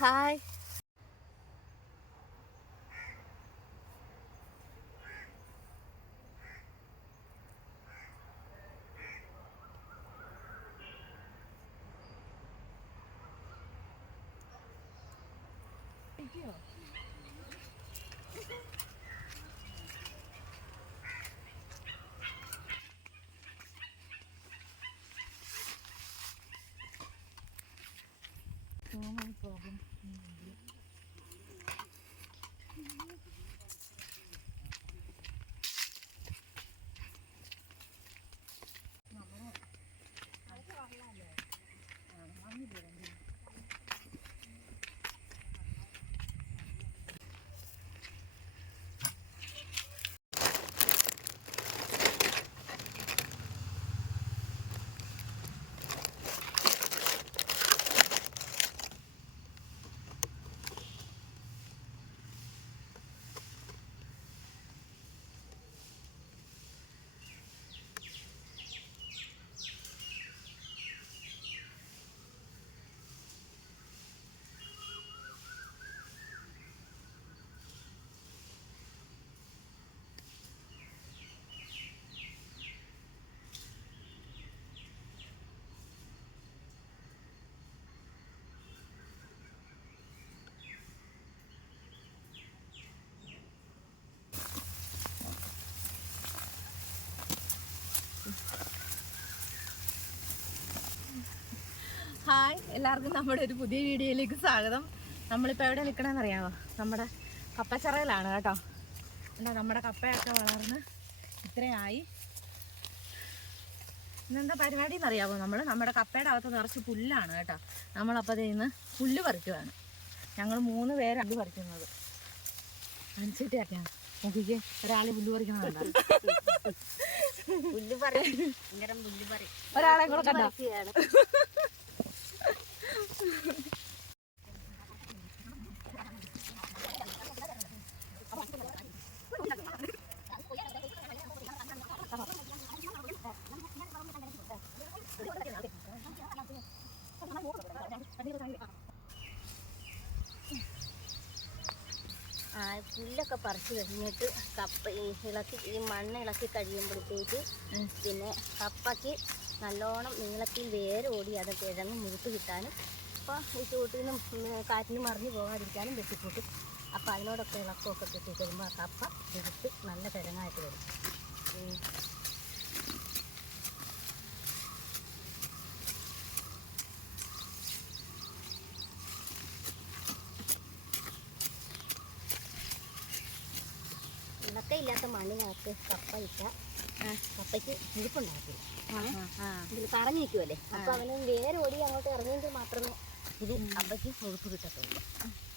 Hi Thank you. Hi hi എല്ലാവർക്കും നമ്മുടെ ഒരു പുതിയ വീഡിയോയിലേക്ക് സ്വാഗതം. നമ്മളിപ്പോൾ എവിടെ നിൽക്കണമെന്ന് അറിയാമോ നമ്മുടെ കപ്പച്ചറയിലാണ് കേട്ടോ. എന്താ നമ്മുടെ കപ്പയൊക്കെ വളർന്ന് ഇത്രയായി. ഇന്നെന്താ പരിപാടി എന്നറിയാമോ നമ്മൾ നമ്മുടെ കപ്പയുടെ അകത്ത് നിറച്ച് പുല്ലാണ് കേട്ടോ. നമ്മളപ്പോൾ അതിൽ നിന്ന് പുല്ല് പറിക്കുവാണ്. ഞങ്ങൾ മൂന്ന് പേരാണ് പറിക്കുന്നത്. അനുസരിച്ചൊക്കെയാണ് നോക്കിക്ക് ഒരാൾ പുല്ല് പറിക്കണതുണ്ടോ പുല്ല് പറയും ഭയങ്കര പുല്ല് പറയും ഒരാളെ കൂടെ കണ്ടോ? പുല്ലൊക്കെ പറിച്ച് കഴിഞ്ഞിട്ട് കപ്പ ഈ ഇളക്കി ഈ മണ്ണ് ഇളക്കി കഴിയുമ്പോഴത്തേക്ക് പിന്നെ കപ്പയ്ക്ക് നല്ലോണം നീളത്തിൽ വേരോടി അത് കിഴങ്ങ് മുഴുത്ത് കിട്ടാനും അപ്പോൾ ഈ ചൂട്ടിനും കാറ്റിനും മറിഞ്ഞു പോകാതിരിക്കാനും വെട്ടിക്കൂട്ടും. അപ്പോൾ അതിനോടൊക്കെ ഇളക്കമൊക്കെ കിട്ടി കഴിയുമ്പോൾ ആ കപ്പ എടുത്ത് നല്ല കിഴങ്ങായിട്ട് വരും. ഉം. ഇളക്കമില്ലാത്ത മണ്ണിനകത്ത് കപ്പ ഇട്ട കപ്പയ്ക്ക് മുഴുപ്പുണ്ടാകത്തില്ല ഇതിൽ പറഞ്ഞു നിൽക്കുമല്ലേ അപ്പൊ അവന് വേരോടി അങ്ങോട്ട് ഇറങ്ങിയെങ്കിൽ മാത്രമേ ഇത് അപ്പയ്ക്ക് മുഴുപ്പ് കിട്ടത്തുള്ളൂ.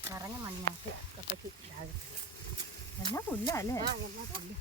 പറഞ്ഞ മണ്ണിനകത്ത് കപ്പയ്ക്ക് ഇതാകത്തില്ല എന്നാ പുല്ലല്ലേ ആ എന്നാ പുല്ല്.